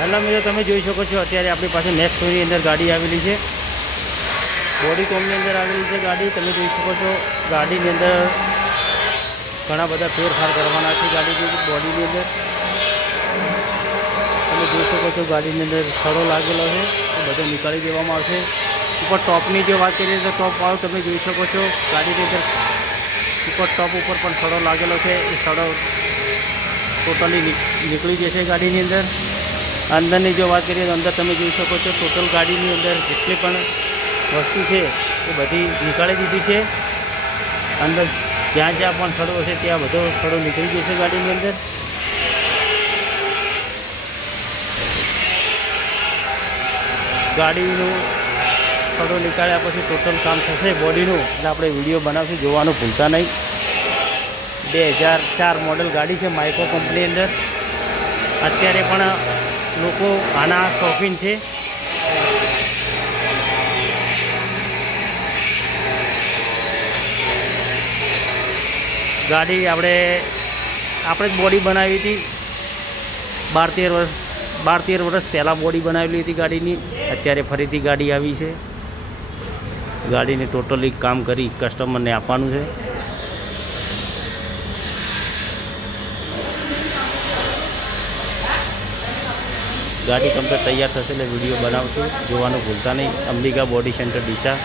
Hello મિત્રો, તમે જોઈ શકો છો અત્યારે આપણી પાસે નેક્સ્ટ ની અંદર ગાડી આવેલી છે. બોડી કોમની અંદર આવેલી છે ગાડી. તમે જોઈ શકો છો ગાડીની અંદર ઘણા બધા ફેરફાર કરવાના છે. ગાડીની બોડીની અંદર તમે જોઈ શકો છો ગાડીની અંદર સડો લાગેલો છે, એ બધો નીકાળી દેવામાં આવશે. ઉપર ટોપની જો વાત કરીએ તો ટોપ વાળો તમે જોઈ શકો છો ગાડીની અંદર ઉપર ટોપ ઉપર પણ સડો લાગેલો છે. એ સડો ટોટલી નીકળી જશે ગાડીની અંદર. અંદરની જો વાત કરીએ તો અંદર તમે જોઈ શકો છો ટોટલ ગાડીની અંદર જેટલી પણ વસ્તુ છે એ બધી નીકાળી દીધી છે. અંદર જ્યાં જ્યાં પણ સડો હશે ત્યાં બધો સડો નીકળી જશે ગાડીની અંદર. ગાડીનું સડો નીકાળ્યા પછી ટોટલ કામ થશે બોડીનું, એટલે આપણે વિડીયો બનાવશું, જોવાનું ભૂલતા નહીં. 2004 મોડલ ગાડી છે માઇકો કંપની અંદર. અત્યારે પણ લોકો આના શોખીન છે. ગાડી આપણે જ બોડી બનાવી હતી. 12-13 વર્ષ પહેલાં બોડી બનાવેલી હતી ગાડીની. અત્યારે ફરીથી ગાડી આવી છે. ગાડીને ટોટલી કામ કરી કસ્ટમરને આપવાનું છે. ગાડી કમ્પ્લીટ તૈયાર થશે એટલે વિડીયો બનાવશું, જોવાનું ભૂલતા નહીં. Ambika body centre Deesa.